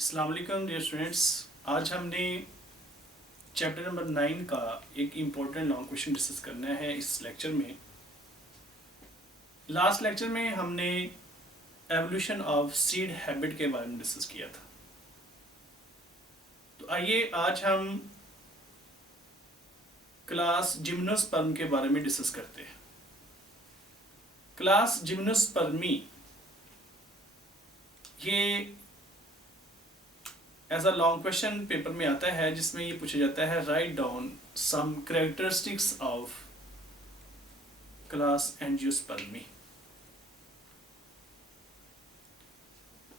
अस्सलाम वालेकुम dear students. आज हमने चैप्टर नंबर 9 का एक इम्पोर्टेंट लॉन्ग क्वेश्चन डिस्कस करना है इस लेक्चर में। लास्ट लेक्चर में हमने एवोल्यूशन ऑफ सीड हैबिट के बारे में डिस्कस किया था। तो आइए आज हम क्लास जिम्नोस्पर्म के बारे में डिस्कस करते हैं। क्लास जिम्नोस्पर्मी ये as a long question paper में आता है, जिसमें ये पूछा जाता है write down some characteristics of class angiospermae.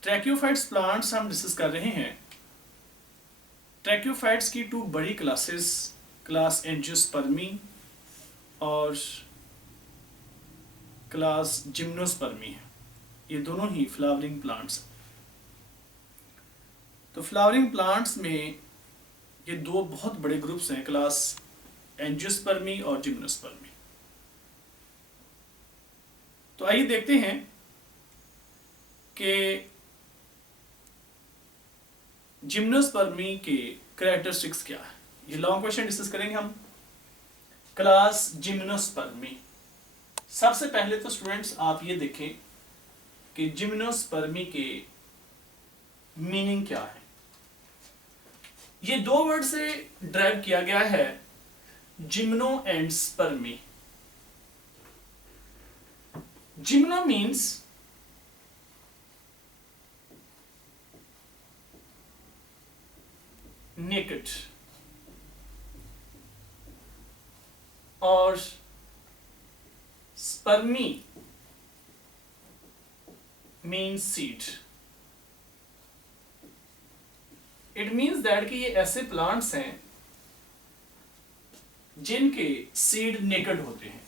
Tracheophytes plants हम डिस्कस कर रहे हैं। ट्रैक्योफाइट्स की टू बड़ी क्लासेस क्लास एंजियोस्पर्मी और क्लास जिम्नोस्पर्मी है। ये दोनों ही फ्लावरिंग प्लांट्स हैं। तो फ्लावरिंग प्लांट्स में ये दो बहुत बड़े ग्रुप्स हैं, क्लास एंजियोस्पर्मी और जिम्नोस्पर्मी। तो आइए देखते हैं कि जिम्नोस्पर्मी के कैरेक्टरिस्टिक्स क्या है। ये लॉन्ग क्वेश्चन डिस्कस करेंगे हम। क्लास जिम्नोस्पर्मी, सबसे पहले तो स्टूडेंट्स आप ये देखें कि जिम्नोस्पर्मी के मीनिंग क्या है। ये दो वर्ड से ड्राइव किया गया है, gymno and sperma. Gymno means naked और sperma means seed. It means that कि ये ऐसे प्लांट्स हैं जिनके सीड नेकेड होते हैं।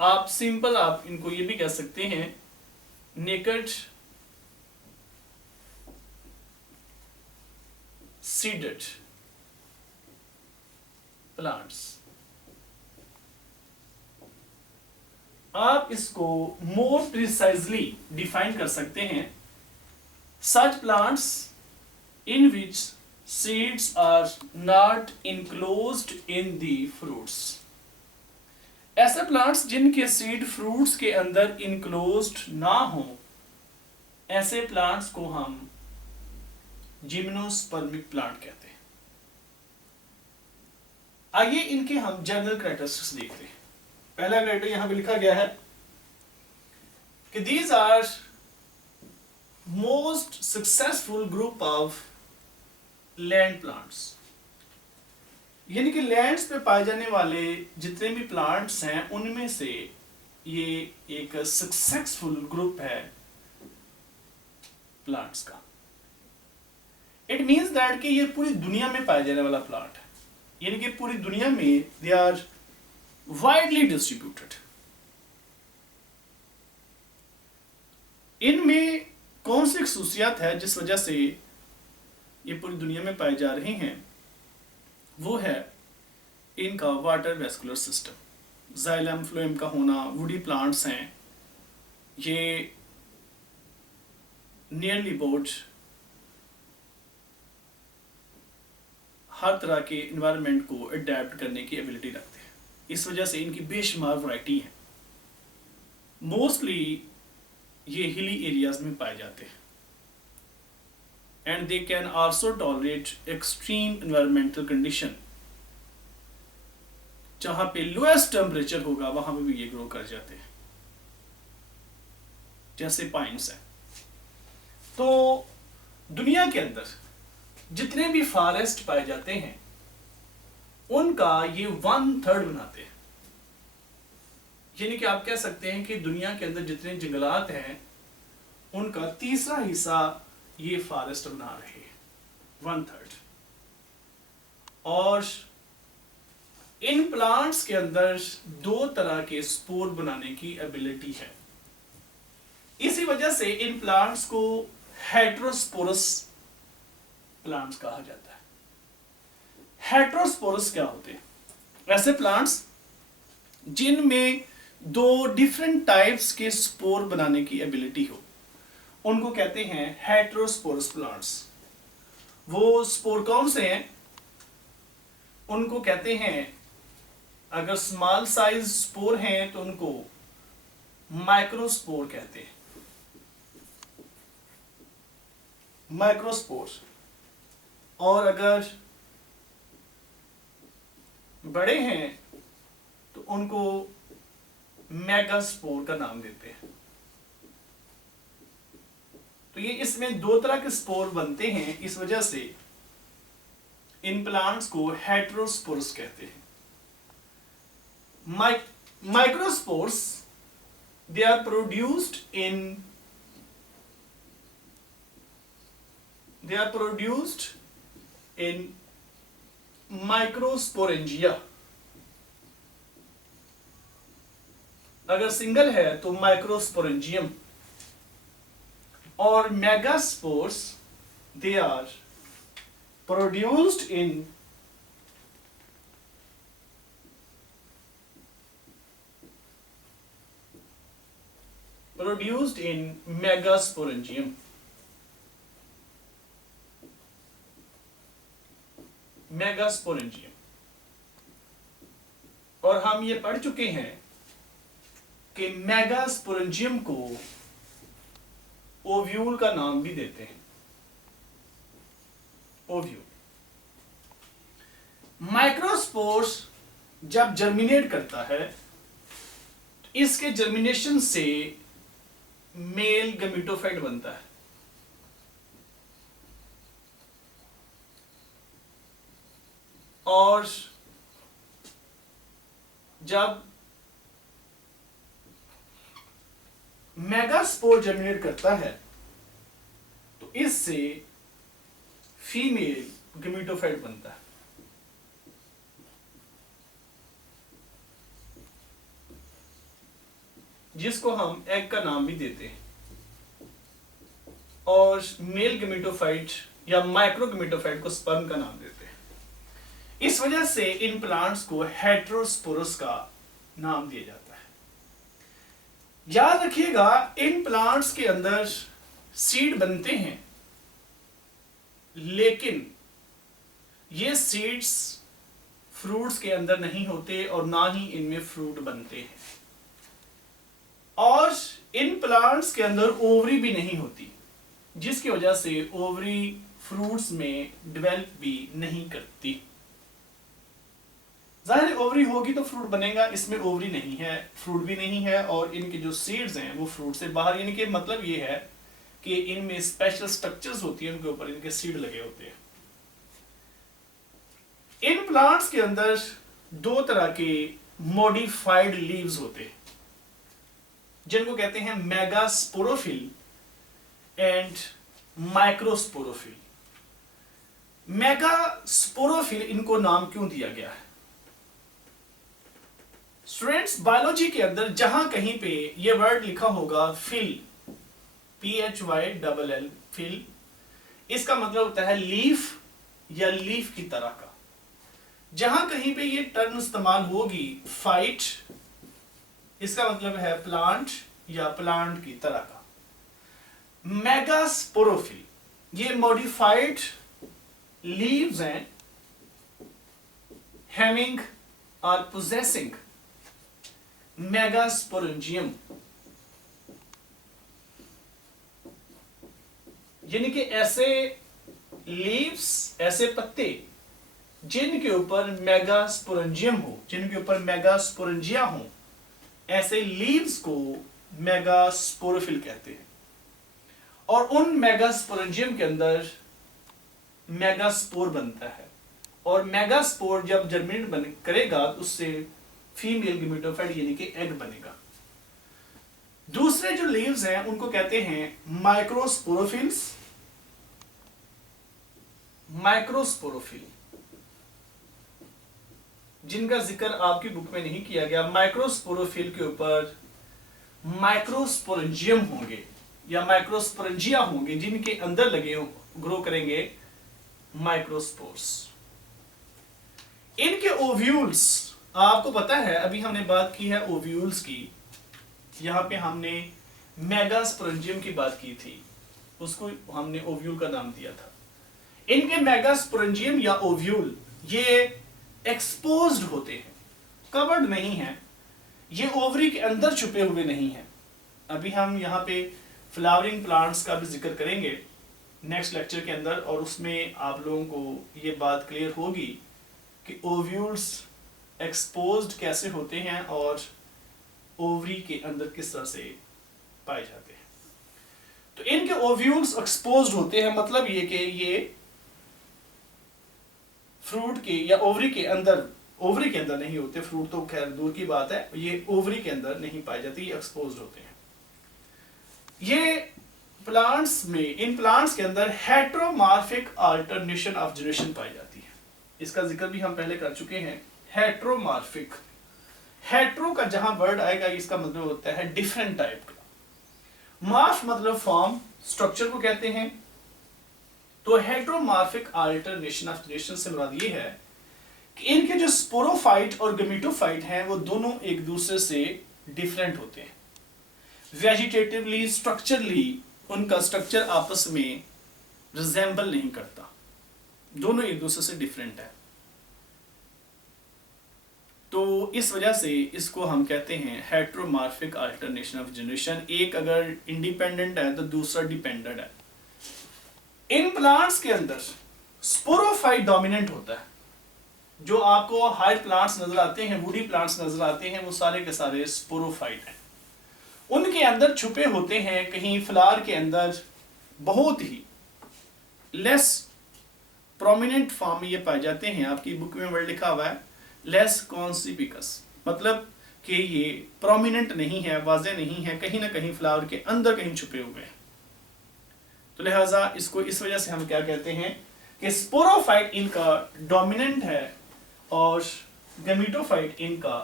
आप इनको ये भी कह सकते हैं नेकेड सीडेड प्लांट्स। आप इसको मोर प्रिसाइजली डिफाइन कर सकते हैं, सच plants in which seeds are not enclosed in the fruits। ऐसे प्लांट्स जिनके सीड फ्रूट्स के अंदर इनक्लोज्ड ना हो, ऐसे प्लांट्स को हम जिम्नोस्पर्मिक प्लांट कहते हैं। आइए इनके हम जनरल कैरेक्टरिस्टिक्स देखते हैं। पहला कैरेक्टर यहां पे लिखा गया है कि these are most successful group of land plants, यानी कि लैंड्स पे पाए जाने वाले जितने भी प्लांट्स हैं उनमें से ये एक सक्सेसफुल ग्रुप है प्लांट्स का। इट मींस दैट कि ये पूरी दुनिया में पाया जाने वाला प्लांट है, यानी कि पूरी दुनिया में दे आर वाइडली डिस्ट्रीब्यूटेड। इनमें कौन सी खसूसियात है जिस वजह से ये पूरी दुनिया में पाए जा रहे हैं, वो है इनका water vascular system, xylem phloem का होना। वुडी प्लांट्स हैं, ये नियरली अबाउट हर तरह के इन्वायरमेंट को अडेप्ट करने की एबिलिटी रखते हैं। इस वजह से इनकी बेशुमार वैरायटी है। मोस्टली ये हिली एरियाज में पाए जाते हैं and they can also tolerate extreme environmental condition। जहां पे लोएस्ट टेम्परेचर होगा वहां पे भी ये ग्रो कर जाते हैं, जैसे पाइन्स है। तो दुनिया के अंदर जितने भी फॉरेस्ट पाए जाते हैं उनका ये 1/3 बनाते हैं। यानी कि आप कह सकते हैं कि दुनिया के अंदर जितने जंगलात हैं उनका तीसरा हिस्सा ये फॉरेस्ट बना रहे हैं, 1/3। और इन प्लांट्स के अंदर दो तरह के स्पोर बनाने की एबिलिटी है। इसी वजह से इन प्लांट्स को हेटेरोस्पोरस प्लांट्स कहा जाता है। हेटेरोस्पोरस क्या होते हैं? ऐसे प्लांट्स जिनमें दो डिफरेंट टाइप्स के स्पोर बनाने की एबिलिटी हो, उनको कहते हैं हेटेरोस्पोरस प्लांट्स। वो स्पोर कौन से हैं? उनको कहते हैं, अगर स्मॉल साइज स्पोर हैं तो उनको माइक्रोस्पोर कहते हैं, माइक्रोस्पोर। और अगर बड़े हैं तो उनको मेगास्पोर का नाम देते हैं। तो ये इसमें दो तरह के स्पोर बनते हैं, इस वजह से इन प्लांट्स को हेटेरोस्पोर्स कहते हैं। Microspores, they are produced in microsporangia। अगर सिंगल है तो माइक्रोस्पोरेंजियम, और megaspores they are produced in megasporangium। Megasporangium. और हम ये पढ़ चुके हैं कि मेगास्पोरेंजियम को ओव्यूल का नाम भी देते हैं, ओव्यूल। माइक्रोस्पोर्स जब जर्मिनेट करता है, इसके जर्मिनेशन से मेल गमीटोफाइट बनता है। और जब मेगास्पोर जर्मिनेट करता है तो इससे फीमेल गमीटोफाइट बनता है। जिसको हम एग का नाम भी देते हैं, और मेल गमीटोफाइट या माइक्रो गमीटोफाइट को स्पर्म का नाम देते हैं। इस वजह से इन प्लांट्स को हेटेरोस्पोरस का नाम दिया जाता है। याद रखिएगा, इन प्लांट्स के अंदर सीड बनते हैं, लेकिन ये सीड्स फ्रूट्स के अंदर नहीं होते और ना ही इनमें फ्रूट बनते हैं। और इन प्लांट्स के अंदर ओवरी भी नहीं होती, जिसकी वजह से ओवरी फ्रूट्स में डेवलप भी नहीं करती। जाहिर ओवरी होगी तो फ्रूट बनेगा, इसमें ओवरी नहीं है, फ्रूट भी नहीं है, और इनके जो सीड्स हैं वो फ्रूट से बाहर। इनके मतलब ये है कि इनमें स्पेशल स्ट्रक्चर्स होती हैं, उनके ऊपर इनके सीड लगे होते हैं। इन प्लांट्स के अंदर दो तरह के मॉडिफाइड लीव्स होते हैं, जिनको कहते हैं मेगास्पोरोफिल एंड माइक्रोस्पोरोफिल। मेगास्पोरोफिल इनको नाम क्यों दिया गया है? स्टूडेंट्स, बायोलॉजी के अंदर जहां कहीं पे ये वर्ड लिखा होगा फिल, PHYLL, फिल, इसका मतलब होता है लीफ या लीफ की तरह का। जहां कहीं पे ये टर्म इस्तेमाल होगी फाइट, इसका मतलब है प्लांट या प्लांट की तरह का। मेगास्पोरोफिल, ये मॉडिफाइड लीव्स हैं हैविंग और पोजेसिंग मेगास्पोरेंजियम, यानी कि ऐसे लीव्स, ऐसे पत्ते जिनके ऊपर मेगास्पोरेंजियम हो, जिनके ऊपर मेगास्पोरेंजिया हो, ऐसे लीव्स को मेगास्पोरोफिल कहते हैं। और उन मेगास्पोरेंजियम के अंदर मेगास्पोर बनता है, और मेगास्पोर जब जर्मिनेट करेगा तो उससे फीमेल गमीटोफाइट यानी कि एग बनेगा। दूसरे जो लीव्स हैं उनको कहते हैं माइक्रोस्पोरोफिल्स, माइक्रोस्पोरोफिल, जिनका जिक्र आपकी बुक में नहीं किया गया। माइक्रोस्पोरोफिल के ऊपर माइक्रोस्पोरेंजियम होंगे या माइक्रोस्पोरेंजिया होंगे, जिनके अंदर लगे ग्रो करेंगे माइक्रोस्पोर्स। इनके ओव्यूल्स, आपको पता है अभी हमने बात की है ओव्यूल्स की, यहां पे हमने मेगास्पोरेंजियम की बात की थी, उसको हमने ओव्यूल का नाम दिया था। इनके मेगास्पोरेंजियम या ओव्यूल ये एक्सपोज्ड होते हैं, कवर्ड नहीं है, ये ओवरी के अंदर छुपे हुए नहीं हैं। अभी हम यहाँ पे फ्लावरिंग प्लांट्स का भी जिक्र करेंगे नेक्स्ट लेक्चर के अंदर, और उसमें आप लोगों को ये बात क्लियर होगी कि ओव्यूल्स एक्सपोज्ड कैसे होते हैं और ओवरी के अंदर किस तरह से पाए जाते हैं। तो इनके ओव्यूल्स एक्सपोज्ड होते हैं, मतलब ये कि ये फ्रूट के या ओवरी के अंदर नहीं होते, फ्रूट तो खैर दूर की बात है, ये ओवरी के अंदर नहीं पाए जाते, ये एक्सपोज्ड होते हैं। ये प्लांट्स में, इन प्लांट्स के अंदर हेटेरोमॉर्फिक अल्टरनेशन ऑफ जनरेशन पाई जाती है। इसका जिक्र भी हम पहले कर चुके हैं। हेटेरोमॉर्फिक, हेट्रो का जहां वर्ड आएगा इसका मतलब होता है डिफरेंट टाइप का, मॉर्फ मतलब फॉर्म, स्ट्रक्चर को कहते हैं। तो हेटेरोमॉर्फिक अल्टरनेशन ऑफ जनरेशन से मुराद ये है कि इनके जो स्पोरोफाइट और गमीटोफाइट हैं वो दोनों एक दूसरे से डिफरेंट होते हैं। वेजिटेटिवली, स्ट्रक्चरली उनका स्ट्रक्चर आपस में रिजेंबल नहीं करता, दोनों एक दूसरे से डिफरेंट है। तो इस वजह से इसको हम कहते हैं हेटेरोमॉर्फिक अल्टरनेशन ऑफ जनरेशन। एक अगर इंडिपेंडेंट है तो दूसरा डिपेंडेंट है। इन प्लांट्स के अंदर स्पोरोफाइट डोमिनेंट होता है। जो आपको हायर प्लांट्स नजर आते हैं, वुडी प्लांट्स नजर आते हैं, वो सारे के सारे स्पोरोफाइट हैं। उनके अंदर छुपे होते हैं, कहीं फ्लावर के अंदर बहुत ही लेस प्रोमिनेंट फॉर्म में ये पाए जाते हैं। आपकी बुक में वर्ड लिखा हुआ है लेस कॉन्सिपिकस, मतलब कि ये प्रोमिनेंट नहीं है, वाज़ेह नहीं है, कहीं ना कहीं फ्लावर के अंदर कहीं छुपे हुए हैं। तो लिहाजा इसको इस वजह से हम क्या कहते हैं कि स्पोरोफाइट इनका डोमिनेंट है और गमीटोफाइट इनका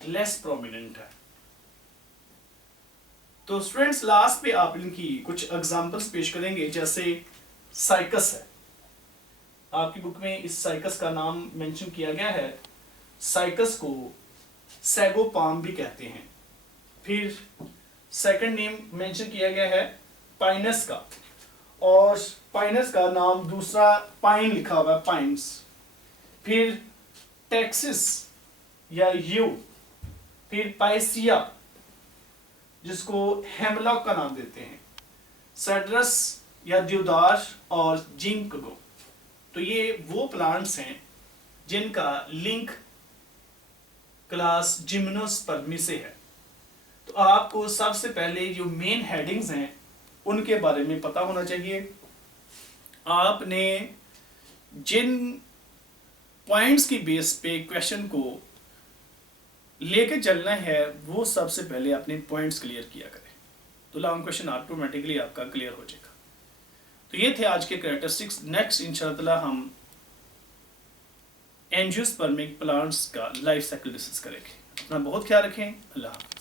लेस प्रोमिनेंट है। तो स्टूडेंट्स लास्ट पे आप इनकी कुछ एग्जांपल्स पेश करेंगे, जैसे साइकस है। आपकी बुक में इस साइकस का नाम मेंशन किया गया है। साइकस को सैगो पाम भी कहते हैं। फिर सेकंड नेम मेंशन किया गया है पाइनस का, और पाइनस का नाम दूसरा पाइन लिखा हुआ है, पाइन्स। फिर टेक्सिस या यू, फिर पाइसिया जिसको हेमलॉक का नाम देते हैं, सेड्रस या देवदार और जिंकगो। तो ये वो प्लांट्स हैं जिनका लिंक क्लास जिम्नोस्पर्मी से है। तो आपको सबसे पहले जो मेन हेडिंग्स हैं उनके बारे में पता होना चाहिए। आपने जिन पॉइंट्स की बेस पे क्वेश्चन को लेके चलना है वो सबसे पहले अपने पॉइंट्स क्लियर किया करें, तो लॉन्ग क्वेश्चन ऑटोमेटिकली आपका क्लियर हो जाएगा। तो ये थे आज के कैरेक्टरिस्टिक्स। नेक्स्ट इंशाअल्लाह हम एंजियोस्पर्मिक प्लांट्स का लाइफ साइकिल डिस्कस करेंगे। अपना बहुत ख्याल रखें। अल्लाह हाफ़िज़।